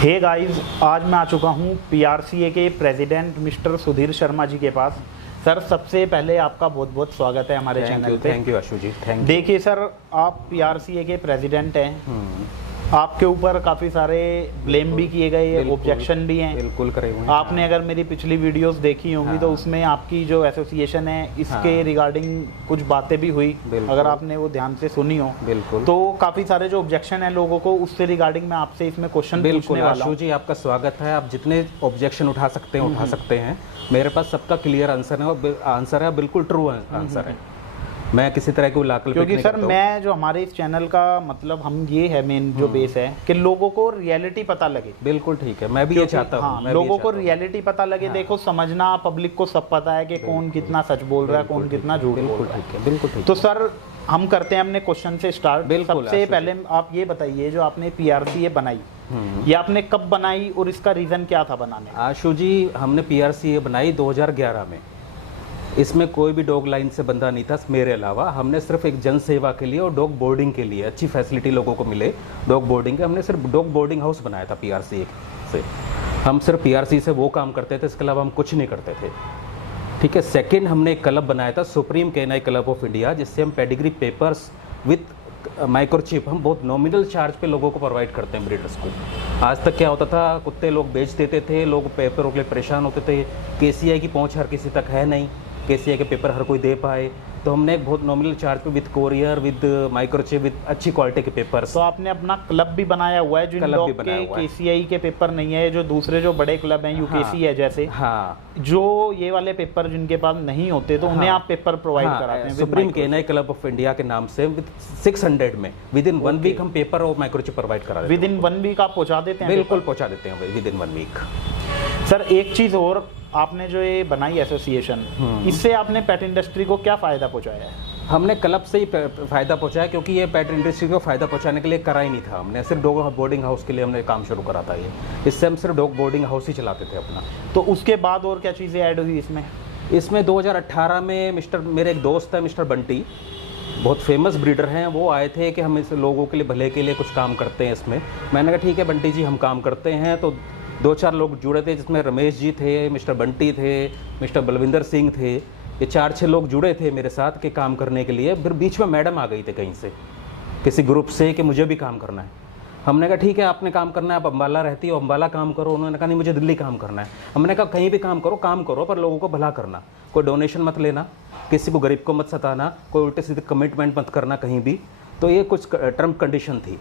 Hey guys, आज मैं आ चुका हूँ पीआरसीए के प्रेसिडेंट मिस्टर सुधीर शर्मा जी के पास। सर, सबसे पहले आपका बहुत बहुत स्वागत है हमारे चैनल पे। Thank you Ashu ji, thank you. देखिए सर, आप पीआरसीए के प्रेसिडेंट हैं। आपके ऊपर काफ़ी सारे ब्लेम भी किए गए, ऑब्जेक्शन भी हैं। बिल्कुल करे हुए हैं। आपने अगर मेरी पिछली वीडियोस देखी होंगी तो उसमें आपकी जो एसोसिएशन है इसके रिगार्डिंग कुछ बातें भी हुई। अगर आपने वो ध्यान से सुनी हो बिल्कुल, तो काफ़ी सारे जो ऑब्जेक्शन है लोगों को, उससे रिगार्डिंग मैं आपसे इसमें क्वेश्चन पूछने वाला हूं। आशु जी, आपका स्वागत है। आप जितने ऑब्जेक्शन उठा सकते हैं उठा सकते हैं। मेरे पास सबका क्लियर आंसर है और आंसर है बिल्कुल ट्रू आंसर है। मैं किसी तरह की उलाकल क्योंकि सर मैं जो हमारे इस चैनल का मतलब हम ये है मेन जो बेस है कि लोगों को रियलिटी पता लगे। बिल्कुल ठीक है, मैं भी ये चाहता हूँ। लोगों को रियलिटी पता लगे। देखो, समझना, पब्लिक को सब पता है कि कौन कितना सच बोल रहा है, कौन कितना झूठ बोल रहा है। बिल्कुल ठीक। तो सर, हम करते हैं अपने क्वेश्चन से स्टार्ट। सबसे पहले आप ये बताइए, जो आपने पीआरसीए बनाई, ये आपने कब बनाई और इसका रीजन क्या था बनाने? आशु जी, हमने पीआरसीए बनाई 2011 में। इसमें कोई भी डॉग लाइन से बंदा नहीं था मेरे अलावा। हमने सिर्फ एक जन सेवा के लिए और डॉग बोर्डिंग के लिए, अच्छी फैसिलिटी लोगों को मिले डॉग बोर्डिंग के, हमने सिर्फ डॉग बोर्डिंग हाउस बनाया था पीआरसी से। हम सिर्फ पीआरसी से वो काम करते थे, इसके अलावा हम कुछ नहीं करते थे। ठीक है। सेकंड, हमने एक क्लब बनाया था, सुप्रीम कैनाई क्लब ऑफ इंडिया, जिससे हम पेडिग्री पेपर्स विथ माइक्रोचिप हम बहुत नॉमिनल चार्ज पे लोगों को प्रोवाइड करते हैं, ब्रीडर्स को। आज तक क्या होता था, कुत्ते लोग बेच देते थे, लोग पेपरों के लिए परेशान होते थे। केसीआई की पहुंच हर किसी तक है नहीं, केसीआई के पेपर हर कोई दे पाए। तो हमने एक बहुत नॉमिनल चार्ज पे with courier, with microchip, with अच्छी क्वालिटी के पेपर। तो आपने अपना क्लब भी बनाया हुआ है जो लोग के केसीआई के पेपर नहीं है, जो दूसरे जो बड़े क्लब हैं, यूकेसी है जैसे, जो ये वाले पेपर जिनके पास नहीं होते तो उन्हें आप पेपर प्रोवाइड कराते हैं। सुप्रीम कैनाई क्लब ऑफ इंडिया के नाम से विद 600 में विद इन 1 वीक हम पेपर और माइक्रोचिप प्रोवाइड करा देते हैं। विद इन 1 वीक आप पहुंचा देते हैं? बिल्कुल पहुंचा देते हैं विद इन 1 वीक। सर, एक चीज और, आपने जो ये बनाई एसोसिएशन, इससे आपने पेट इंडस्ट्री को क्या फायदा पहुंचाया है? हमने क्लब से ही फायदा पहुंचाया, क्योंकि ये पेट इंडस्ट्री को फायदा पहुंचाने के लिए करा ही नहीं था। हमने सिर्फ डॉग बोर्डिंग हाउस के लिए हमने काम शुरू करा था। ये इससे हम सिर्फ डॉग बोर्डिंग हाउस ही चलाते थे अपना। तो उसके बाद और क्या चीज़ें ऐड हुई इसमें? इसमें 2018 में मेरे एक दोस्त है मिस्टर बंटी, बहुत फेमस ब्रीडर हैं, वो आए थे कि हम इस लोगों के लिए भले के लिए कुछ काम करते हैं इसमें। मैंने कहा ठीक है बंटी जी, हम काम करते हैं। तो 2-4 लोग जुड़े थे, जिसमें रमेश जी थे, मिस्टर बंटी थे, मिस्टर बलविंदर सिंह थे। ये 4-6 लोग जुड़े थे मेरे साथ के काम करने के लिए। फिर बीच में मैडम आ गई थी कहीं से, किसी ग्रुप से, कि मुझे भी काम करना है। हमने कहा ठीक है, आपने काम करना है, आप अम्बाला रहती हो, अम्बाला काम करो। उन्होंने कहा नहीं, मुझे दिल्ली काम करना है। हमने कहा कहीं भी काम करो पर लोगों को भला करना। कोई डोनेशन मत लेना, किसी को गरीब को मत सताना, कोई उल्टे सीधे कमिटमेंट मत करना कहीं भी। तो ये कुछ टर्म कंडीशन थी।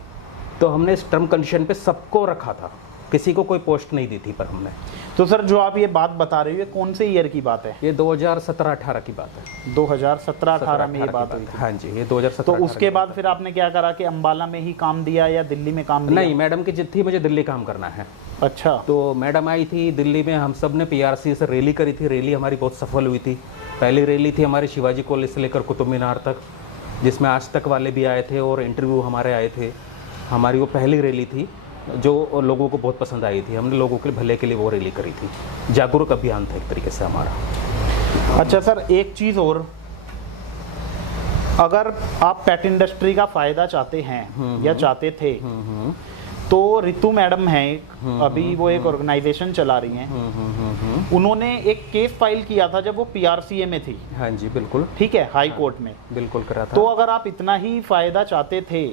तो हमने इस टर्म कंडीशन पे सबको रखा था, किसी को कोई पोस्ट नहीं दी थी पर हमने। तो सर, जो आप ये बात बता रहे हो, ये कौन से ईयर की बात है? ये 2017-18 की बात है। 2017-18 में ये बात हुई थी? हाँ जी, ये 2017। तो उसके बाद फिर आपने क्या करा कि अम्बाला में ही काम दिया या दिल्ली में काम दिया? नहीं, मैडम की जिद थी मुझे दिल्ली काम करना है। अच्छा। तो मैडम आई थी दिल्ली में, हम सब ने पीआरसी से रैली करी थी। रैली हमारी बहुत सफल हुई थी। पहली रैली थी हमारी शिवाजी कॉलेज से लेकर कुतुब मीनार तक, जिसमें आज तक वाले भी आए थे और इंटरव्यू हमारे आए थे। हमारी वो पहली रैली थी जो लोगों को बहुत पसंद आई थी। हमने लोगों के भले के लिए वो रैली करी थी। जागरूक अभियान था एक तरीके से हमारा। अच्छा सर, एक चीज़ और, अगर आप पेट इंडस्ट्री का फायदा चाहते हैं या चाहते थे, तो रितु मैडम हैं, अभी वो एक ऑर्गेनाइजेशन चला रही हैं, उन्होंने एक केस फाइल किया था जब वो पीआरसीए में थी। हाँ जी, बिल्कुल ठीक है, हाई कोर्ट में। बिल्कुल करा था। तो अगर आप इतना ही फायदा चाहते थे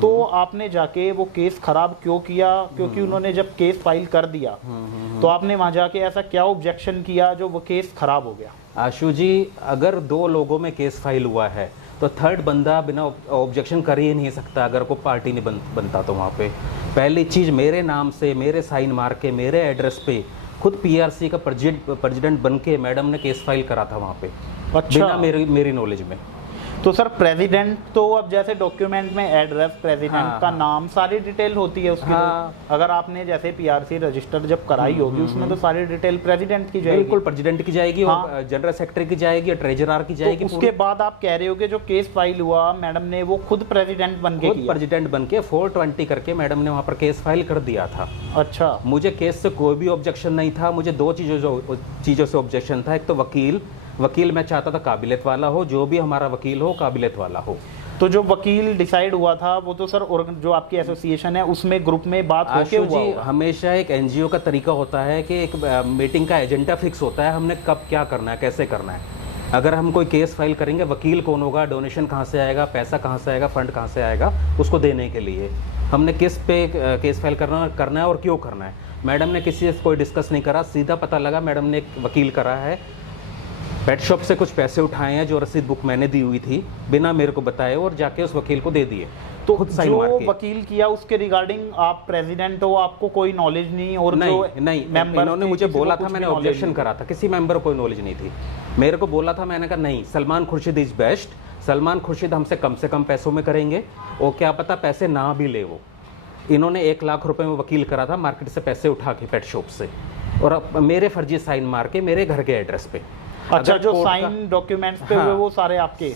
तो आपने जाके वो केस खराब क्यों किया? क्योंकि उन्होंने जब केस फाइल कर दिया तो आपने वहां जाके ऐसा क्या ऑब्जेक्शन किया जो वो केस खराब हो गया? आशु जी, अगर 2 लोगों में केस फाइल हुआ है तो थर्ड बंदा बिना ऑब्जेक्शन कर ही नहीं सकता। अगर कोई पार्टी नहीं बनता तो वहाँ पे पहली चीज़ मेरे नाम से, मेरे साइन मार के, मेरे एड्रेस पे खुद पीआरसी का प्रेसिडेंट बन के मैडम ने केस फाइल करा था वहाँ पे। अच्छा। बिना मेरी नॉलेज में। तो सर, प्रेसिडेंट तो अब जैसे डॉक्यूमेंट में एड्रेस, प्रेसिडेंट का नाम, सारी डिटेल होती है उसकी। अगर आपने जैसे पीआरसी रजिस्टर जब कराई होगी उसमें तो सारी डिटेल प्रेसिडेंट की जाएगी। बिल्कुल, प्रेसिडेंट की जाएगी, और जनरल सेक्रेटरी की जाएगी, ट्रेजरर की जाएगी। तो उसके बाद आप कह रहे हो कि जो केस फाइल हुआ, मैडम ने वो खुद प्रेसिडेंट बन के किया? प्रेसिडेंट बन के 420 करके मैडम ने वहाँ पर केस फाइल कर दिया था। अच्छा। मुझे केस से कोई भी ऑब्जेक्शन नहीं था। मुझे 2 चीज़ों से ऑब्जेक्शन था। एक तो वकील मैं चाहता था काबिलियत वाला हो, जो भी हमारा वकील हो काबिलियत वाला हो। तो जो वकील डिसाइड हुआ था वो तो सर, और जो आपकी एसोसिएशन है उसमें ग्रुप में बात होके आशु हुआ जी, होगा। हमेशा एक एनजीओ का तरीका होता है कि एक मीटिंग का एजेंडा फिक्स होता है, हमने कब क्या करना है, कैसे करना है। अगर हम कोई केस फाइल करेंगे, वकील कौन होगा, डोनेशन कहाँ से आएगा, पैसा कहाँ से आएगा, फंड कहाँ से आएगा, उसको देने के लिए हमने किस पे केस फाइल करना है और क्यों करना है। मैडम ने किसी से कोई डिस्कस नहीं करा, सीधा पता लगा मैडम ने एक वकील करा है, पेट शॉप से कुछ पैसे उठाए हैं जो रसीद बुक मैंने दी हुई थी बिना मेरे को बताए, और जाके उस वकील को दे दिए। तो खुद साइन जो मार के। वकील किया उसके रिगार्डिंग आप प्रेसिडेंट हो, आपको कोई नॉलेज नहीं, और नहीं जो नहीं, मेंबर इन्होंने थे, मुझे किसी को बोला कुछ था, भी मैंने knowledge ऑब्जेक्शन नहीं। करा था, किसी मेंबर को कोई नॉलेज नहीं थी। मेरे को बोला था, मैंने कहा नहीं, सलमान खुर्शीद इज बेस्ट, सलमान खुर्शीद हमसे कम से कम पैसों में करेंगे, और क्या पता पैसे ना भी ले वो। इन्होंने 1 लाख रुपए में वकील करा था मार्केट से पैसे उठा के पेट शॉप से, और अब मेरे फर्जी साइन मार के मेरे घर के एड्रेस पे। अच्छा, अगर जो कोर्ट का- साइन डॉक्यूमेंट्स पे हाँ। हुए वो सारे आपके?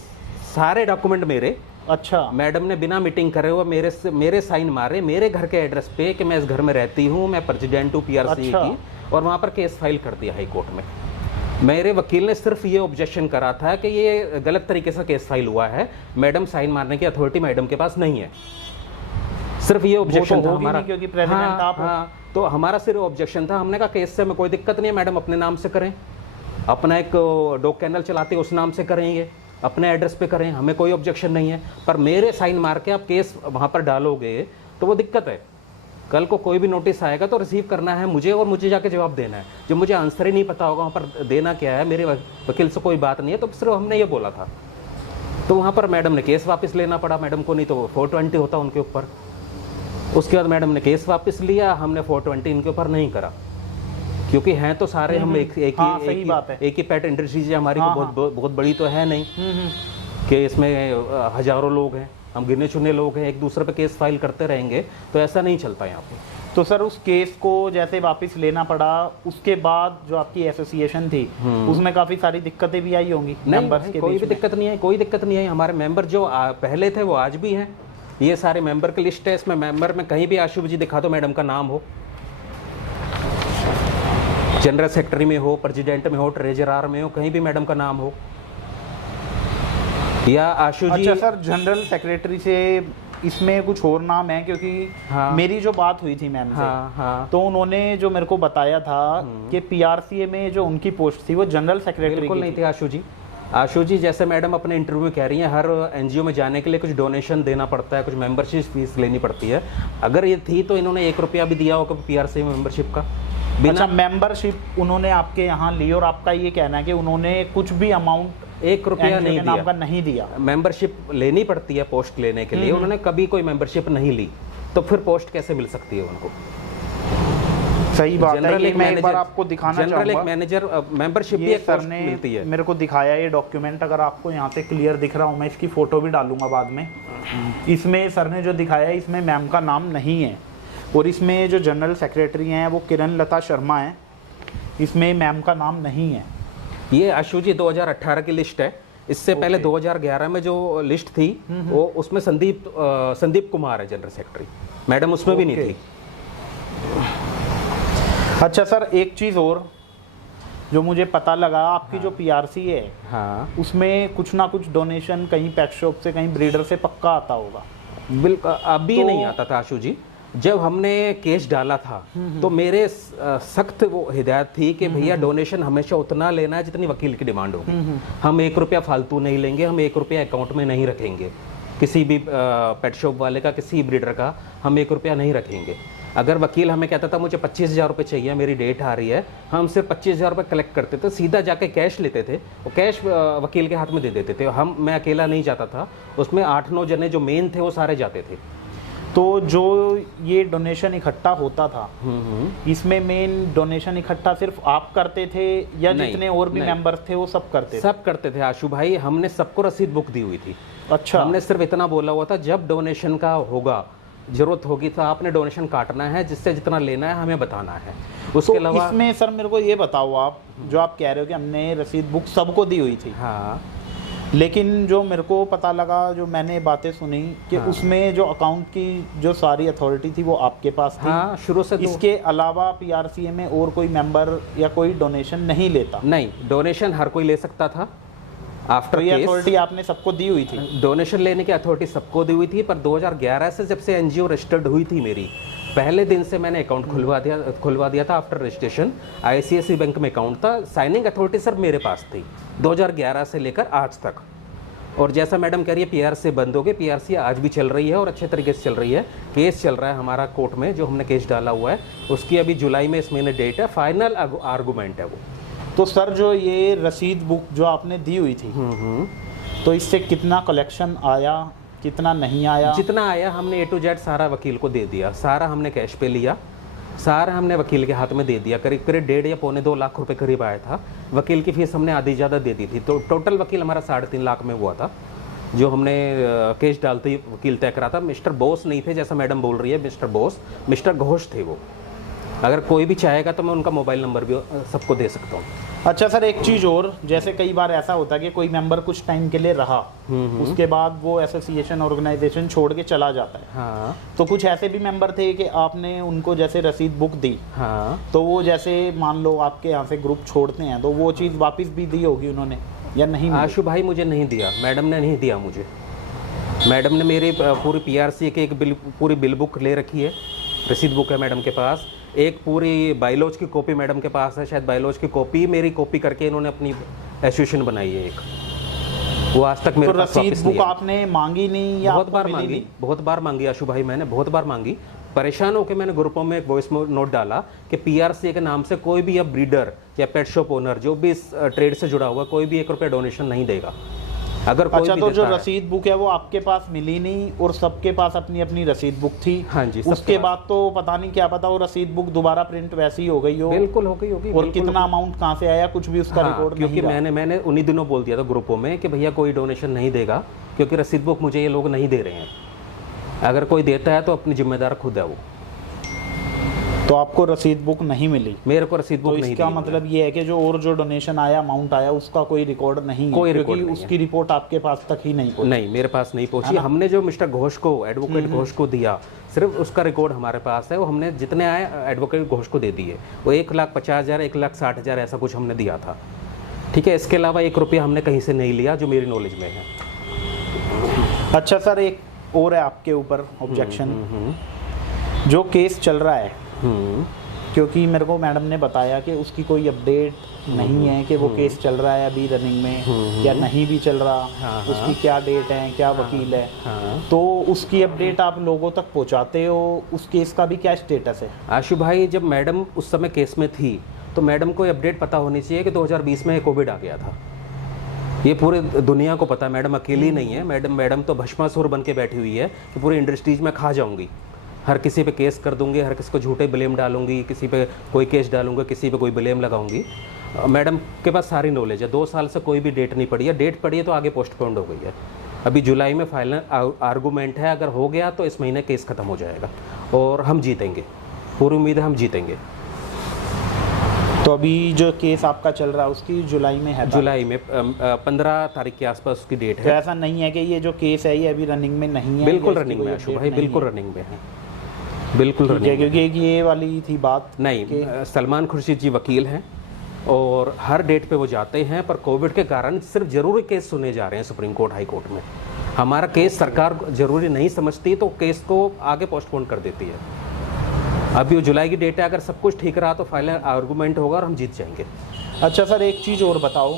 सारे डॉक्यूमेंट मेरे। अच्छा, मैडम ने बिना मीटिंग करे हुए मेरे साइन मारे मेरे घर के एड्रेस पे कि मैं इस घर में रहती हूँ, मैं प्रेसिडेंट हूँ पीआरसी अच्छा। की, और वहाँ पर केस फाइल कर दिया हाई कोर्ट में। मेरे वकील ने सिर्फ ये ऑब्जेक्शन करा था कि ये गलत तरीके से केस फाइल हुआ है, मैडम साइन मारने की अथॉरिटी मैडम के पास नहीं है। सिर्फ ये ऑब्जेक्शन था होगी हमारा, नहीं क्योंकि प्रेसिडेंट आप हो। हाँ, तो हमारा सिर्फ ऑब्जेक्शन था। हमने कहा केस से हमें कोई दिक्कत नहीं है मैडम, अपने नाम से करें, अपना एक डॉग कैनल चलाते उस नाम से करेंगे, अपने एड्रेस पे करें, हमें कोई ऑब्जेक्शन नहीं है। पर मेरे साइन मार के आप केस वहाँ पर डालोगे तो वो दिक्कत है। कल को कोई भी नोटिस आएगा तो रिसीव करना है मुझे, और मुझे जाके जवाब देना है। जब मुझे आंसर ही नहीं पता होगा वहाँ पर देना क्या है, मेरे वकील से कोई बात नहीं है, तो सिर्फ हमने ये बोला था। तो वहाँ पर मैडम ने केस वापस लेना पड़ा मैडम को, नहीं तो 420 होता उनके ऊपर। उसके बाद मैडम ने केस वापस लिया, हमने 420 इनके ऊपर नहीं करा, क्योंकि हैं तो सारे हम एक ही पेट इंडस्ट्रीज हमारी हाँ, बहुत बड़ी तो है नहीं कि इसमें हजारों लोग हैं, हम गिने चुने लोग हैं, एक दूसरे पे केस फाइल करते रहेंगे तो ऐसा नहीं चलता यहाँ पे। तो सर उस केस को जैसे वापस लेना पड़ा, उसके बाद जो आपकी एसोसिएशन थी उसमें काफी सारी दिक्कतें भी आई होंगी मेंबर्स के कोई बीच भी में? दिक्कत नहीं है, कोई दिक्कत नहीं है। हमारे मेंबर जो पहले थे वो आज भी हैं। ये सारे मेंबर की लिस्ट है, इसमें मेंबर में कहीं भी आशु जी दिखा दो मैडम का नाम हो, जनरल सेक्रेटरी में हो, प्रेसिडेंट में हो, ट्रेजरर में हो, कहीं भी मैडम का नाम हो, या आशु जी। अच्छा सर, जनरल सेक्रेटरी से इसमें कुछ और नाम है? क्योंकि हाँ। मेरी जो बात हुई थी मैम से, हाँ। तो उन्होंने जो मेरे को बताया था कि पीआरसीए में जो उनकी पोस्ट थी वो जनरल सेक्रेटरी बिल्कुल की नहीं थी। थे आशु जी। आशु जी जैसे मैडम अपने इंटरव्यू में कह रही हैं, हर एनजीओ में जाने के लिए कुछ डोनेशन देना पड़ता है, कुछ मेंबरशिप फीस लेनी पड़ती है। अगर ये थी तो इन्होंने 1 रुपया भी दिया होगा पीआरसी मेंबरशिप का बिना। अच्छा, मेंबरशिप उन्होंने आपके यहाँ ली, और आपका ये कहना है कि उन्होंने कुछ भी अमाउंट 1 रुपया नहीं नाम का दिया। नहीं दिया। मेंबरशिप लेनी पड़ती है पोस्ट लेने के लिए, उन्होंने कभी कोई मेंबरशिप नहीं ली, तो फिर पोस्ट कैसे मिल सकती है उनको? सही बात है। जनरल ये एक मैं एक बार मैनेजर, आपको दिखाना जनरल एक चाहूंगा। मैनेजर मेंबरशिप भी ये एक सर पोस्ट ने मिलती है। मेरे को दिखाया ये डॉक्यूमेंट, अगर आपको यहाँ से क्लियर दिख रहा हूँ, मैं इसकी फोटो भी डालूंगा बाद में। इसमें सर ने जो दिखाया है इसमें मैम का नाम नहीं है, और इसमें जो जनरल सेक्रेटरी हैं वो किरण लता शर्मा हैं, इसमें मैम का नाम नहीं है। ये आशु जी 2018 की लिस्ट है। इससे पहले 2011 में जो लिस्ट थी वो उसमें संदीप कुमार है जनरल सेक्रेटरी, मैडम उसमें भी नहीं थी। अच्छा सर, एक चीज़ और जो मुझे पता लगा, आपकी जो पीआरसी है हाँ उसमें कुछ ना कुछ डोनेशन कहीं पेट शॉप से, कहीं ब्रीडर से पक्का आता होगा। बिल्कुल, अभी तो- नहीं आता था आशु जी। जब हमने केस डाला था तो मेरे सख्त वो हिदायत थी कि भैया डोनेशन हमेशा उतना लेना है जितनी वकील की डिमांड होगी। हम 1 रुपया फालतू नहीं लेंगे, हम 1 रुपया अकाउंट में नहीं रखेंगे, किसी भी पेट शॉप वाले का, किसी ब्रीडर का हम 1 रुपया नहीं रखेंगे। अगर वकील हमें कहता था मुझे 25,000 रुपये चाहिए, मेरी डेट आ रही है, हम सिर्फ 25,000 रुपये कलेक्ट करते थे, सीधा जाके कैश लेते थे, वो कैश वकील के हाथ में दे देते थे। मैं अकेला नहीं जाता था, उसमें 8-9 जने जो मेन थे वो सारे जाते थे। तो जो ये डोनेशन इकट्ठा होता था, इसमें मेन डोनेशन इकट्ठा सिर्फ आप करते थे या नहीं, जितने और भी नहीं। मेंबर्स थे वो सब करते थे? सब करते थे आशु भाई, हमने सबको रसीद बुक दी हुई थी। अच्छा, हमने सिर्फ इतना बोला हुआ था जब डोनेशन का होगा, जरूरत होगी तो आपने डोनेशन काटना है, जिससे जितना लेना है हमें बताना है। उसके तो अलावा इसमें सर मेरे को ये बताओ, आप जो आप कह रहे हो कि हमने रसीद बुक सबको दी हुई थी, हाँ लेकिन जो मेरे को पता लगा, जो मैंने बातें सुनी कि हाँ। उसमें जो अकाउंट की जो सारी अथॉरिटी थी वो आपके पास थी। हाँ, शुरू से तो इसके अलावा पीआरसीए में और कोई मेंबर या कोई डोनेशन नहीं लेता? नहीं, डोनेशन हर कोई ले सकता था। आफ्टर ये केस अथॉरिटी आपने सबको दी हुई थी? डोनेशन लेने की अथॉरिटी सबको दी हुई थी, पर 2011 से जब से एनजीओ रजिस्टर्ड हुई थी मेरी, पहले दिन से मैंने अकाउंट खुलवा दिया था आफ्टर रजिस्ट्रेशन। आईसीआईसी बैंक में अकाउंट था, साइनिंग अथॉरिटी सर मेरे पास थी 2011 से लेकर आज तक। और जैसा मैडम कह रही है पीआरसी बंद हो गई, पीआरसी आज भी चल रही है और अच्छे तरीके से चल रही है। केस चल रहा है हमारा कोर्ट में, जो हमने केस डाला हुआ है उसकी अभी जुलाई में इस महीने डेट है, फाइनल आर्गूमेंट है वो। तो सर जो ये रसीद बुक जो आपने दी हुई थी, तो इससे कितना कलेक्शन आया, कितना नहीं आया? जितना आया हमने A to Z सारा वकील को दे दिया, सारा हमने कैश पे लिया, सारा हमने वकील के हाथ में दे दिया। करीब करीब 1.5 या पौने 2 लाख रुपए करीब आया था। वकील की फीस हमने आधी ज़्यादा दे दी थी, तो टोटल वकील हमारा 3.5 लाख में हुआ था। जो हमने केस डालते ही वकील तय करा था। मिस्टर बोस नहीं थे जैसा मैडम बोल रही है, मिस्टर बोस, मिस्टर घोष थे वो। अगर कोई भी चाहेगा तो मैं उनका मोबाइल नंबर भी सबको दे सकता हूँ। अच्छा सर, एक चीज़ और, जैसे कई बार ऐसा होता है कि कोई मेंबर कुछ टाइम के लिए रहा, उसके बाद वो एसोसिएशन ऑर्गेनाइजेशन छोड़ के चला जाता है। हाँ। तो कुछ ऐसे भी मेंबर थे कि आपने उनको जैसे रसीद बुक दी, हाँ। तो वो जैसे मान लो आपके यहाँ से ग्रुप छोड़ते हैं, तो वो चीज़ वापस भी दी होगी उन्होंने या नहीं? आशु भाई मुझे नहीं दिया, मैडम ने नहीं दिया मुझे। मैडम ने मेरी पूरी पीआरसी की एक पूरी बिल बुक ले रखी है, रसीद बुक है मैडम के पास। एक पूरी बायोलॉज की कॉपी मैडम के पास है, शायद बायोलॉज की कॉपी मेरी कॉपी करके इन्होंने अपनी एसोसिएशन बनाई है एक, वो आज तक मेरे पास रसीद बुक आपने मांगी नहीं या बहुत बार मांगी, बहुत बार मांगी आशु भाई, मैंने बहुत बार मांगी। परेशान होकर मैंने ग्रुपों में एक वॉइस नोट डाला कि पीआरसी के नाम से कोई भी अब ब्रीडर या पेट शॉप ओनर जो भी इस ट्रेड से जुड़ा हुआ कोई भी 1 रुपया डोनेशन नहीं देगा। अगर कोई अच्छा, भी तो जो देता है, रसीद बुक है वो आपके पास मिली नहीं और सबके पास अपनी अपनी रसीद बुक थी? हाँ जी, सबके उसके पास। बाद तो पता नहीं क्या पता वो रसीद बुक दोबारा प्रिंट वैसी हो गई हो। बिल्कुल हो गई होगी। और बिल्कुल कितना अमाउंट कहाँ से आया कुछ भी उसका रिकॉर्ड नहीं क्योंकि रहा। मैंने उन्हीं दिनों बोल दिया था ग्रुपों में कि भैया कोई डोनेशन नहीं देगा, क्योंकि रसीद बुक मुझे ये लोग नहीं दे रहे हैं। अगर कोई देता है तो अपनी जिम्मेदार खुद है वो। तो आपको रसीद बुक नहीं मिली? मेरे को रसीद बुक तो नहीं इसका दी मतलब ये है कि जो डोनेशन आया, अमाउंट आया, उसका कोई रिकॉर्ड नहीं है, कोई क्योंकि रिकॉर्ड नहीं उसकी रिपोर्ट आपके पास तक ही नहीं पहुंची। नहीं, मेरे पास नहीं पहुंची। हमने जो मिस्टर घोष को, एडवोकेट घोष को दिया, सिर्फ उसका रिकॉर्ड हमारे पास है। वो हमने जितने आए एडवोकेट घोष को दे दिए, वो 1,50,000 1,60,000 ऐसा कुछ हमने दिया था। ठीक है, इसके अलावा 1 रुपया हमने कहीं से नहीं लिया जो मेरी नॉलेज में है। अच्छा सर, एक और है आपके ऊपर ऑब्जेक्शन, जो केस चल रहा है, क्योंकि मेरे को मैडम ने बताया कि उसकी कोई अपडेट नहीं है कि वो केस चल रहा है अभी रनिंग में या नहीं भी चल रहा, उसकी क्या डेट है, क्या वकील है, तो उसकी अपडेट आप लोगों तक पहुंचाते हो? उस केस का भी क्या स्टेटस है? आशु भाई, जब मैडम उस समय केस में थी तो मैडम को अपडेट पता होनी चाहिए कि 2020 में कोविड आ गया था। ये पूरे दुनिया को पता है, मैडम अकेली नहीं है। मैडम तो भस्मासुर बन के बैठी हुई है कि पूरी इंडस्ट्रीज में खा जाऊंगी, हर किसी पे केस कर दूंगी, हर किसी को झूठे ब्लेम डालूंगी, किसी पे कोई केस डालूंगा, किसी पे कोई ब्लेम लगाऊंगी। मैडम के पास सारी नॉलेज है। 2 साल से कोई भी डेट नहीं पड़ी है, डेट पड़ी है तो आगे पोस्टपोन्ड हो गई है। अभी जुलाई में फाइनल आर्गूमेंट है, अगर हो गया तो इस महीने केस खत्म हो जाएगा और हम जीतेंगे, पूरी उम्मीद है हम जीतेंगे। तो अभी जो केस आपका चल रहा है उसकी जुलाई में है? जुलाई में 15 तारीख के आसपास उसकी डेट तो है। ऐसा नहीं है कि ये जो केस है ये अभी रनिंग में नहीं है? बिल्कुल या रनिंग इसकी में कोई आशु update भाई, नहीं बिल्कुल है? रनिंग में है, बिल्कुल ठीक है, रनिंग में। क्योंकि ये वाली थी बात नहीं, सलमान खुर्शीद जी वकील हैं और हर डेट पे वो जाते हैं, पर कोविड के कारण सिर्फ जरूरी केस सुने जा रहे हैं सुप्रीम कोर्ट, हाई कोर्ट में। हमारा केस सरकार जरूरी नहीं समझती तो केस को आगे पोस्टपोन कर देती है। अभी वो जुलाई की डेट है, अगर सब कुछ ठीक रहा तो फाइनल आर्गूमेंट होगा और हम जीत जाएंगे। अच्छा सर, एक चीज़ और बताओ,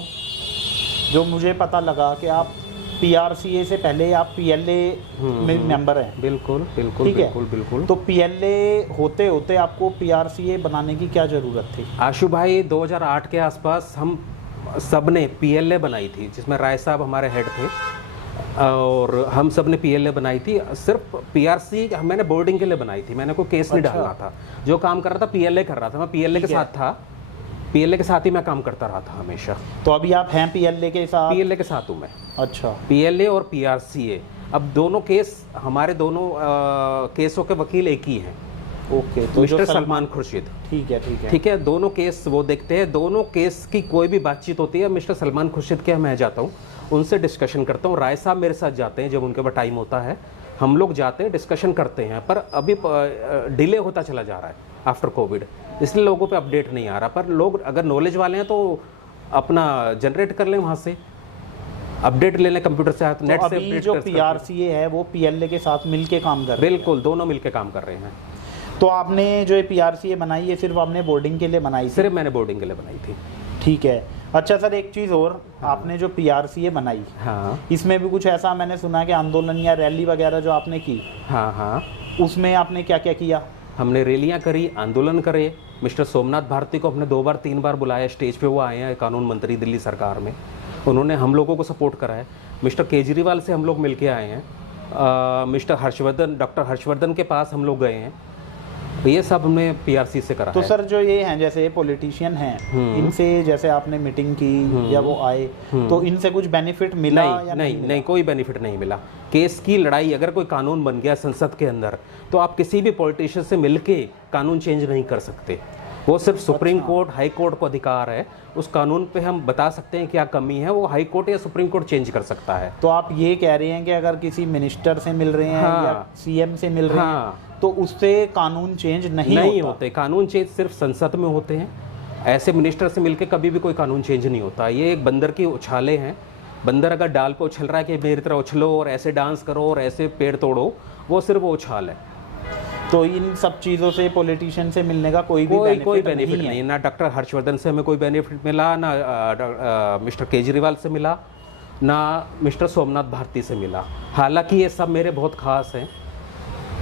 जो मुझे पता लगा कि आप पीआरसीए से पहले आप पीएलए में मेंबर हैं। बिल्कुल बिल्कुल ठीक है, बिल्कुल बिल्कुल। तो पीएलए होते होते आपको पीआरसीए बनाने की क्या ज़रूरत थी? आशु भाई, 2008 के आसपास हम सब ने पीएलए बनाई थी, जिसमें राय साहब हमारे हेड थे और हम सब ने पीएलए बनाई थी। सिर्फ पीआरसी मैंने बोर्डिंग के लिए बनाई थी, मैंने कोई केस नहीं डालना था। जो काम कर रहा था पीएलए कर रहा था, मैं पीएलए के साथ था, पीएलए के साथ ही मैं काम करता रहा था हमेशा। तो अभी आप हैं पीएलए के साथ? पीएलए के साथ हूँ मैं। अच्छा, पीएलए और पीआरसीए, अब दोनों केस हमारे दोनों केसों के वकील एक ही हैं। ओके, तो मिस्टर सलमान खुर्शीद। ठीक है, ठीक है, ठीक है, दोनों केस वो देखते हैं, दोनों केस की कोई भी बातचीत होती है मिस्टर सलमान खुर्शीद के मैं जाता हूँ, उनसे डिस्कशन करता हूँ। राय साहब मेरे साथ जाते हैं जब उनके पास टाइम होता है, हम लोग जाते हैं, डिस्कशन करते हैं। पर अभी डिले होता चला जा रहा है आफ्टर कोविड, इसलिए लोगों पे अपडेट नहीं आ रहा। पर लोग अगर नॉलेज वाले हैं तो अपना जनरेट कर लें वहाँ से, अपडेट ले लें कंप्यूटर से, तो नेट से अभी अपडेट जो कर सकते हैं। पीआरसीए है वो पीएलए के साथ मिलके काम कर रही है। बिल्कुल, दोनों मिलके काम कर रहे हैं। तो आपने जो ये पीआरसीए बनाई है सिर्फ आपने बोर्डिंग के लिए बनाई थी? सिर्फ मैंने बोर्डिंग के लिए बनाई थी। ठीक है। अच्छा सर, एक चीज़ और, आपने जो पीआरसीए बनाई, हाँ इसमें भी कुछ ऐसा मैंने सुना कि आंदोलन या रैली वगैरह जो आपने की, हाँ हाँ, उसमें आपने क्या क्या किया? हमने रैलियां करी, आंदोलन करे। मिस्टर सोमनाथ भारती को हमने 2 बार 3 बार बुलाया, स्टेज पे वो आए हैं, कानून मंत्री दिल्ली सरकार में, उन्होंने हम लोगों को सपोर्ट करा है। मिस्टर केजरीवाल से हम लोग मिलके आए हैं, मिस्टर हर्षवर्धन, डॉक्टर हर्षवर्धन के पास हम लोग गए हैं। ये सब हमने पीआरसी से करा तो है। सर जो ये हैं, जैसे पॉलिटिशियन हैं, इनसे जैसे आपने मीटिंग की या वो आए, तो इनसे कुछ बेनिफिट मिला या नहीं, मिला? नहीं, कोई बेनिफिट नहीं मिला। केस की लड़ाई, अगर कोई कानून बन गया संसद के अंदर, तो आप किसी भी पॉलिटिशियन से मिलके कानून चेंज नहीं कर सकते। वो सिर्फ सुप्रीम कोर्ट, हाई कोर्ट को अधिकार है, उस कानून पे हम बता सकते हैं क्या कमी है, वो हाई कोर्ट या सुप्रीम कोर्ट चेंज कर सकता है। तो आप ये कह रहे हैं कि अगर किसी मिनिस्टर से मिल रहे हैं हाँ, या सीएम से मिल रहे हाँ, हैं तो उससे कानून चेंज नहीं होता? होते। कानून चेंज सिर्फ संसद में होते हैं। ऐसे मिनिस्टर से मिलके कभी भी कोई कानून चेंज नहीं होता। ये एक बंदर की उछाले हैं। बंदर अगर डाल पे उछल रहा है कि मेरी तरह उछलो और ऐसे डांस करो और ऐसे पेड़ तोड़ो, वो सिर्फ वो उछाल है। तो इन सब चीज़ों से पॉलिटिशियन से मिलने का कोई बेनिफिट नहीं। ना डॉक्टर हर्षवर्धन से हमें कोई बेनिफिट मिला, ना मिस्टर केजरीवाल से मिला, ना मिस्टर सोमनाथ भारती से मिला। हालांकि ये सब मेरे बहुत खास हैं,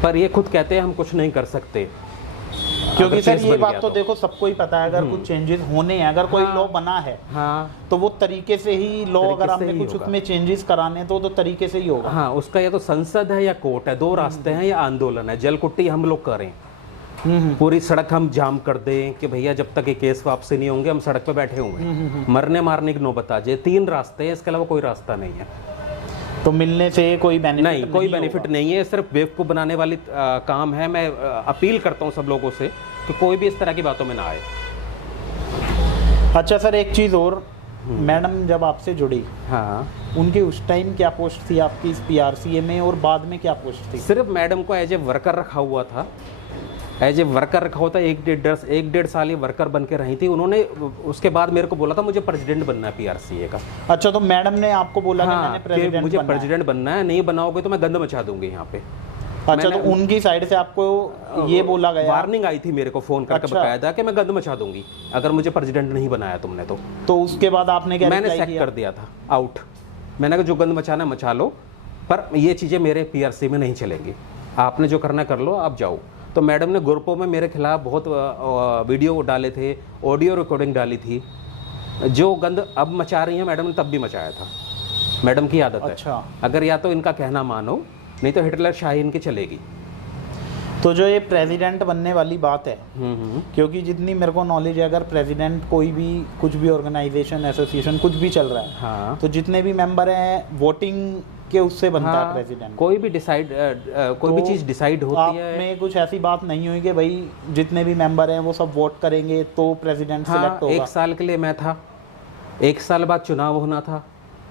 पर ये खुद कहते हैं हम कुछ नहीं कर सकते, क्योंकि सर ये बात तो देखो सबको ही पता है, अगर कुछ चेंजेस होने हैं, अगर कोई लॉ बना है, हाँ, तो वो तरीके से ही लॉ, अगर आपने कुछ उसमें चेंजेस कराने तो तरीके से ही होगा। हाँ, उसका या तो संसद है या कोर्ट है, 2 रास्ते हैं, या आंदोलन है। जलकुट्टी हम लोग करें, पूरी सड़क हम जाम कर दें कि भैया जब तक ये केस वापसी नहीं होंगे हम सड़क पे बैठे होंगे, मरने मारने की नौबत आ जाए। 3 रास्ते हैं, इसके अलावा कोई रास्ता नहीं है। तो मिलने से कोई बेनिफिट नहीं, कोई बेनिफिट नहीं है, सिर्फ बेवकूफ़ बनाने वाली काम है। मैं अपील करता हूँ सब लोगों से कि कोई भी इस तरह की बातों में ना आए। अच्छा सर, एक चीज़ और, मैडम जब आपसे जुड़ी, हाँ, उनकी उस टाइम क्या पोस्ट थी आपकी इस पीआरसीए में, और बाद में क्या पोस्ट थी? सिर्फ मैडम को एज ए वर्कर रखा हुआ था, एज ए वर्कर रखा हुआ था। 1-1.5 साल ये वर्कर बन के रही थी। उन्होंने उसके बाद मेरे को बोला था मुझे प्रेसिडेंट बनना है पीआरसीए का। अच्छा, तो मैडम ने आपको बोला हाँ, कि मैंने प्रेसिडेंट मुझे बनना है। प्रेसिडेंट बनना है, नहीं बनाओगे तो मैं गंद मचा दूंगी यहाँ पे। अच्छा, तो उनकी साइड से आपको ये बोला गया? वार्निंग आई थी मेरे को फोन करके, अच्छा, बकायदा कि मैं गंद मचा दूंगी अगर मुझे प्रेसिडेंट नहीं बनाया तुमने तो उसके बाद आपने क्या मैंने सेक कर दिया था, आउट। मैंने कहा जो गंद मचाना मचा लो, पर ये चीज़ें मेरे पीआरसी में नहीं चलेंगी, आपने जो करना कर लो, आप जाओ। तो मैडम ने ग्रुपों में मेरे खिलाफ बहुत वीडियो डाले थे, ऑडियो रिकॉर्डिंग डाली थी। जो गंद अब मचा रही हैं मैडम ने तब भी मचाया था। मैडम की आदत अच्छा है, अगर या तो इनका कहना मानो, नहीं तो हिटलर शाही इनकी चलेगी। तो जो ये प्रेसिडेंट बनने वाली बात है, क्योंकि जितनी मेरे को नॉलेज है, अगर प्रेसिडेंट कोई भी कुछ भी ऑर्गेनाइजेशन, एसोसिएशन कुछ भी चल रहा है, हाँ, तो जितने भी मेंबर हैं वोटिंग के उससे बनता है प्रेसिडेंट। कोई भी डिसाइड, कोई भी चीज़ डिसाइड होती है। आप में कुछ ऐसी बात नहीं हुई कि भाई जितने भी मेंबर हैं वो सब वोट करेंगे तो प्रेसिडेंट सिलेक्ट होगा? 1 साल के लिए मैं था, 1 साल बाद चुनाव होना था,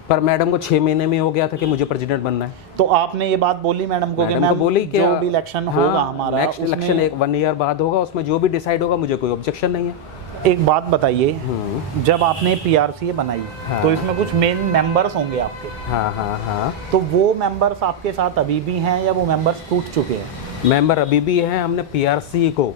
पर मैडम को 6 महीने में हो गया था कि मुझे प्रेसिडेंट बनना है। तो आपने ये बात बोली मैडम को कि मैम बोली कि जो भी इलेक्शन होगा हमारा, नेक्स्ट इलेक्शन 1 ईयर बाद होगा, उसमें जो भी डिसाइड होगा मुझे कोई ऑब्जेक्शन नहीं है। एक बात बताइए, जब आपने पीआरसीए बनाई, तो इसमें कुछ मेन मेंबर्स होंगे आपके? हाँ हाँ हाँ। तो वो मेंबर्स आपके साथ अभी भी हैं या वो मेंबर्स टूट चुके हैं? मेंबर अभी भी हैं। हमने पीआरसी को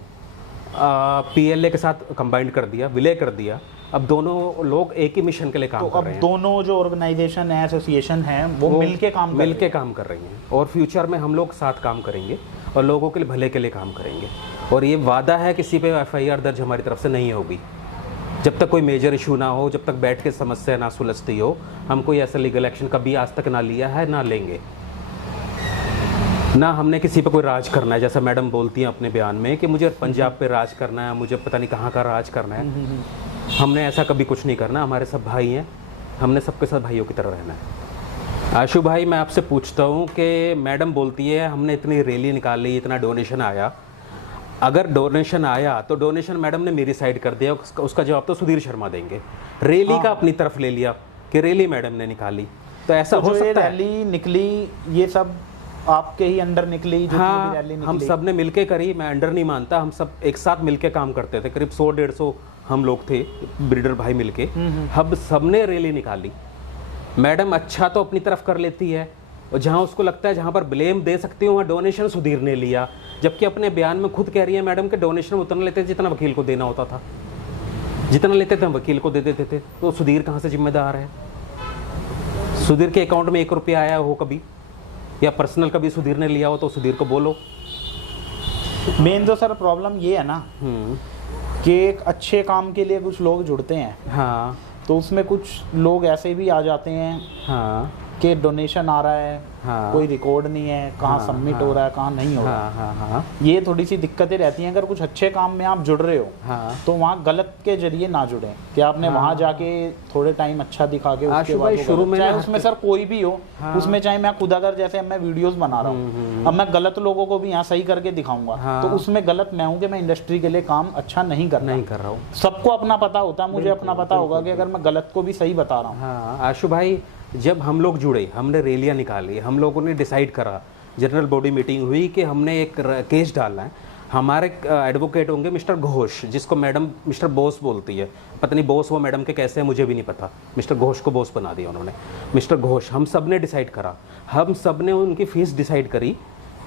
पीएलए के साथ कंबाइंड कर दिया, विलय कर दिया। अब दोनों लोग एक ही मिशन के लिए काम कर रहे हैं। दोनों जो ऑर्गेनाइजेशन है, एसोसिएशन है, वो मिलके काम कर रही हैं, और फ्यूचर में हम लोग साथ काम करेंगे और लोगों के लिए भले के लिए काम करेंगे। और ये वादा है किसी पे एफआईआर दर्ज हमारी तरफ से नहीं होगी जब तक कोई मेजर इशू ना हो, जब तक बैठ के समस्या ना सुलझती हो। हम कोई ऐसा लीगल एक्शन कभी आज तक ना लिया है, ना लेंगे। ना हमने किसी पे कोई राज करना है, जैसा मैडम बोलती हैं अपने बयान में कि मुझे पंजाब पे राज करना है, मुझे पता नहीं कहाँ का राज करना है। हमने ऐसा कभी कुछ नहीं करना। हमारे सब भाई हैं, हमने सबके साथ भाइयों की तरह रहना है। आशु भाई, मैं आपसे पूछता हूँ कि मैडम बोलती है हमने इतनी रैली निकाली, इतना डोनेशन आया। अगर डोनेशन आया तो डोनेशन मैडम ने मेरी साइड कर दिया, उसका जवाब तो सुधीर शर्मा देंगे। रैली का अपनी तरफ ले लिया कि रैली मैडम ने निकाली, तो ऐसा हो सकता है? रैली निकली, ये सब आपके ही अंडर निकली? हाँ, हम सब ने मिलके करी। मैं अंडर नहीं मानता, हम सब एक साथ मिलके काम करते थे। करीब 100-150 हम लोग थे ब्रीडर भाई मिलके, हम सबने रैली निकाली। मैडम अच्छा तो अपनी तरफ कर लेती है, और जहाँ उसको लगता है जहाँ पर ब्लेम दे सकती हूँ वहाँ डोनेशन सुधीर ने लिया, जबकि अपने बयान में खुद कह रही है मैडम के डोनेशन उतना लेते जितना वकील को देना होता था, जितना लेते थे हम वकील को दे देते थे। तो सुधीर कहाँ से जिम्मेदार है? सुधीर के अकाउंट में 1 रुपया आया हो कभी, या पर्सनल कभी सुधीर ने लिया हो तो सुधीर को बोलो। मेन तो सर प्रॉब्लम ये है ना कि एक अच्छे काम के लिए कुछ लोग जुड़ते हैं, हाँ, तो उसमें कुछ लोग ऐसे भी आ जाते हैं हाँ, कि डोनेशन आ रहा है, हाँ, कोई रिकॉर्ड नहीं है, कहाँ हाँ, सबमिट हाँ, हो रहा है, कहाँ नहीं हो रहा हाँ, हाँ, हाँ, है। ये थोड़ी सी दिक्कतें रहती हैं। अगर कुछ अच्छे काम में आप जुड़ रहे हो हाँ, तो वहाँ गलत के जरिए ना जुड़े कि आपने वहाँ जाके थोड़े टाइम अच्छा दिखा के उसके आशु बाद भाई, वो शुरू गलत। में चाहे ना उसमें सर कोई भी हो, उसमें चाहे मैं खुद अगर जैसे मैं वीडियोस बना रहा हूँ, अब मैं गलत लोगों को भी यहाँ सही करके दिखाऊंगा, तो उसमें गलत मैं हूँ कि मैं इंडस्ट्री के लिए काम अच्छा नहीं कर रहा हूँ। सबको अपना पता होता है, मुझे अपना पता होगा कि अगर मैं गलत को भी सही बता रहा हूँ। हाँ आशु भाई, जब हम लोग जुड़े, हमने रैलियाँ निकाली, हम लोगों ने डिसाइड करा, जनरल बॉडी मीटिंग हुई कि हमने एक केस डालना है। हमारे एडवोकेट होंगे मिस्टर घोष, जिसको मैडम मिस्टर बोस बोलती है, पता नहीं बोस वो मैडम के कैसे हैं मुझे भी नहीं पता, मिस्टर घोष को बोस बना दिया उन्होंने, मिस्टर घोष। हम सब ने डिसाइड करा, हम सब ने उनकी फ़ीस डिसाइड करी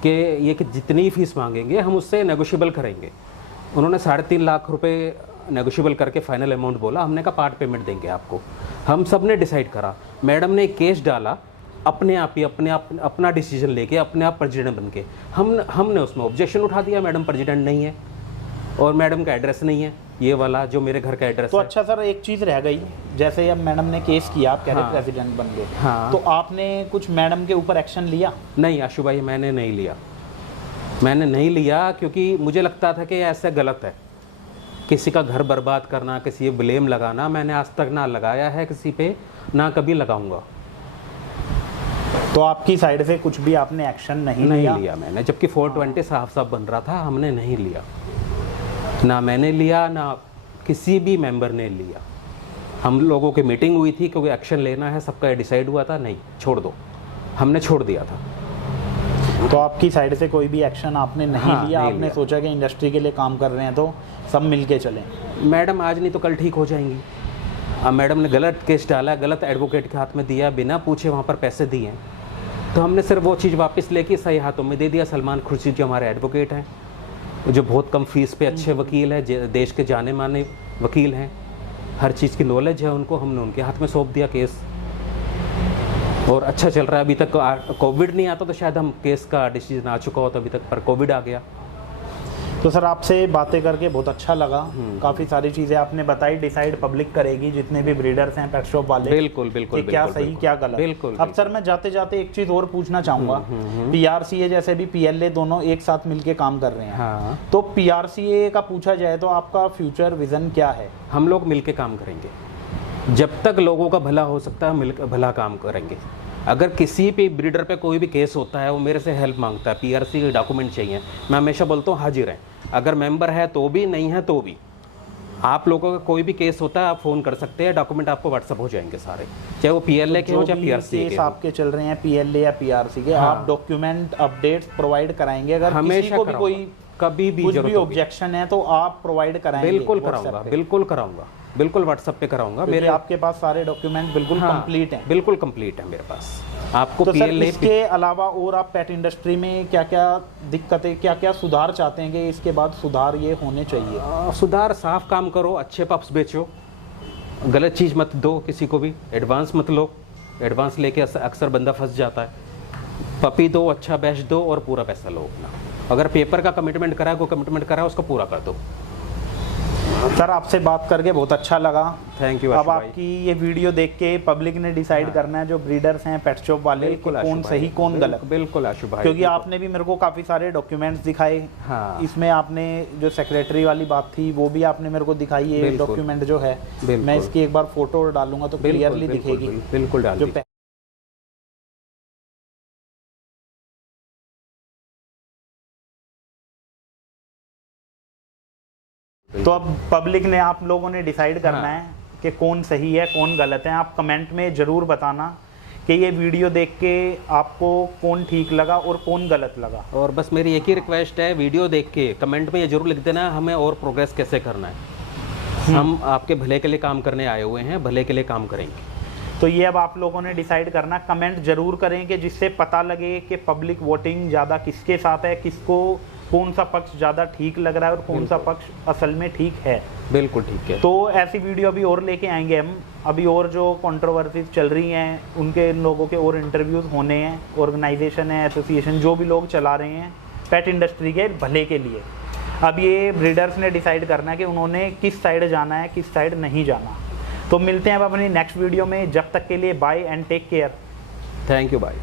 कि ये कि जितनी फ़ीस मांगेंगे हम उससे नेगोशिएबल करेंगे। उन्होंने 3.5 लाख रुपए नेगोशिएबल करके फाइनल अमाउंट बोला, हमने कहा पार्ट पेमेंट देंगे आपको। हम सब ने डिसाइड करा, मैडम ने एक केस डाला अपने आप ही, अपना डिसीजन लेके, अपने आप प्रेसिडेंट बन के। हमने उसमें ऑब्जेक्शन उठा दिया, मैडम प्रेसिडेंट नहीं है और मैडम का एड्रेस नहीं है, ये वाला जो मेरे घर का एड्रेस तो है। अच्छा सर, एक चीज़ रह गई, जैसे अब मैडम ने केस किया, आप कह रहे प्रेसिडेंट बन गए, हाँ, तो आपने कुछ मैडम के ऊपर एक्शन लिया? नहीं आशु भाई, मैंने नहीं लिया क्योंकि मुझे लगता था कि ऐसा गलत है, किसी का घर बर्बाद करना, किसी पे ब्लेम लगाना। मैंने आज तक ना लगाया है किसी पे, ना कभी लगाऊंगा। तो आपकी साइड से कुछ भी आपने एक्शन नहीं लिया मैंने, जबकि 420 साफ साफ बन रहा था, हमने नहीं लिया, ना मैंने लिया ना किसी भी मेंबर ने लिया। हम लोगों की मीटिंग हुई थी क्योंकि एक्शन लेना है, सबका डिसाइड हुआ था, नहीं छोड़ दो, हमने छोड़ दिया था। तो आपकी साइड से कोई भी एक्शन आपने नहीं लिया? नहीं आपने लिया। सोचा कि इंडस्ट्री के लिए काम कर रहे हैं तो सब मिलके चलें? मैडम आज नहीं तो कल ठीक हो जाएंगी। अब मैडम ने गलत केस डाला, गलत एडवोकेट के हाथ में दिया, बिना पूछे वहाँ पर पैसे दिए, तो हमने सिर्फ वो चीज़ वापस लेके सही हाथों में दे दिया। सलमान खुर्शीद जो हमारे एडवोकेट हैं, जो बहुत कम फीस पे अच्छे वकील है, देश के जाने माने वकील हैं, हर चीज़ की नॉलेज है उनको, हमने उनके हाथ में सौंप दिया केस, और अच्छा चल रहा है। अभी तक कोविड नहीं आता तो शायद हम केस का डिसीजन आ चुका हो तो अभी तक, पर कोविड आ गया। तो सर आपसे बातें करके बहुत अच्छा लगा, काफ़ी सारी चीज़ें आपने बताई। डिसाइड पब्लिक करेगी, जितने भी ब्रीडर्स हैं, पेट शॉप वाले, बिल्कुल बिल्कुल, कि क्या सही क्या गलत। बिल्कुल। अब सर मैं जाते जाते एक चीज़ और पूछना चाहूँगा, PRCA जैसे भी PLA दोनों एक साथ मिलके काम कर रहे हैं, हाँ, तो PRCA का पूछा जाए तो आपका फ्यूचर विजन क्या है? हम लोग मिलके काम करेंगे, जब तक लोगों का भला हो सकता है मिलकर भला काम करेंगे। अगर किसी भी ब्रीडर पे कोई भी केस होता है, वो मेरे से हेल्प मांगता है, PRC के डॉक्यूमेंट चाहिए, मैं हमेशा बोलता हूँ हाजिर हैं। अगर मेंबर है तो भी, नहीं है तो भी। आप लोगों का कोई भी केस होता है आप फ़ोन कर सकते हैं, डॉक्यूमेंट आपको व्हाट्सअप हो जाएंगे सारे, चाहे वो PLA के हो चाहे PRC के हो। आपके चल रहे हैं PLA या PRC के, हाँ, आप डॉक्यूमेंट अपडेट्स प्रोवाइड कराएंगे? अगर किसी हमेशा को भी कोई कभी भी कुछ भी ऑब्जेक्शन है तो आप प्रोवाइड कराएंगे? बिल्कुल कराऊंगा, बिल्कुल कराऊंगा, बिल्कुल व्हाट्सएप पे कराऊंगा। मेरे आपके पास सारे डॉक्यूमेंट बिल्कुल कंप्लीट हैं? बिल्कुल कंप्लीट है मेरे पास। आपको तो सर PLA इसके अलावा और आप पेट इंडस्ट्री में क्या क्या दिक्कतें, क्या क्या सुधार चाहते हैं कि इसके बाद सुधार ये होने चाहिए? सुधार, साफ काम करो, अच्छे पप्स बेचो, गलत चीज़ मत दो किसी को भी, एडवांस मत लो, एडवांस लेके अक्सर बंदा फंस जाता है। पपी दो, अच्छा बैच दो और पूरा पैसा लो अपना। अगर पेपर का कमिटमेंट करा है, कोई कमिटमेंट करा है, उसको पूरा कर दो। सर आपसे बात करके बहुत अच्छा लगा, थैंक यू। अब आपकी ये वीडियो देख के पब्लिक ने डिसाइड करना है, जो ब्रीडर्स हैं, पेट शॉप वाले, कौन सही कौन गलत। बिल्कुल आशु भाई, क्योंकि आपने भी मेरे को काफ़ी सारे डॉक्यूमेंट्स दिखाए। हाँ, इसमें आपने जो सेक्रेटरी वाली बात थी वो भी आपने मेरे को दिखाई है, डॉक्यूमेंट जो है, मैं इसकी एक बार फोटो डालूंगा तो क्लियरली दिखेगी। बिल्कुल डाल जो तो अब पब्लिक ने, आप लोगों ने डिसाइड करना है कि कौन सही है कौन गलत है। आप कमेंट में ज़रूर बताना कि ये वीडियो देख के आपको कौन ठीक लगा और कौन गलत लगा। और बस मेरी एक ही रिक्वेस्ट है, वीडियो देख के कमेंट में ये जरूर लिख देना हमें और प्रोग्रेस कैसे करना है। हम आपके भले के लिए काम करने आए हुए हैं, भले के लिए काम करेंगे। तो ये अब आप लोगों ने डिसाइड करना, कमेंट जरूर करें कि जिससे पता लगे कि पब्लिक वोटिंग ज़्यादा किसके साथ है, किसको कौन सा पक्ष ज़्यादा ठीक लग रहा है और कौन सा पक्ष असल में ठीक है। बिल्कुल ठीक है। तो ऐसी वीडियो अभी और लेके आएंगे हम। अभी और जो कंट्रोवर्सीज चल रही हैं उनके लोगों के और इंटरव्यूज़ होने हैं, ऑर्गेनाइजेशन है, एसोसिएशन, जो भी लोग चला रहे हैं पेट इंडस्ट्री के भले के लिए। अब ये ब्रीडर्स ने डिसाइड करना है कि उन्होंने किस साइड जाना है, किस साइड नहीं जाना। तो मिलते हैं अब अपनी नेक्स्ट वीडियो में, जब तक के लिए bye and take care. Thank you, bye.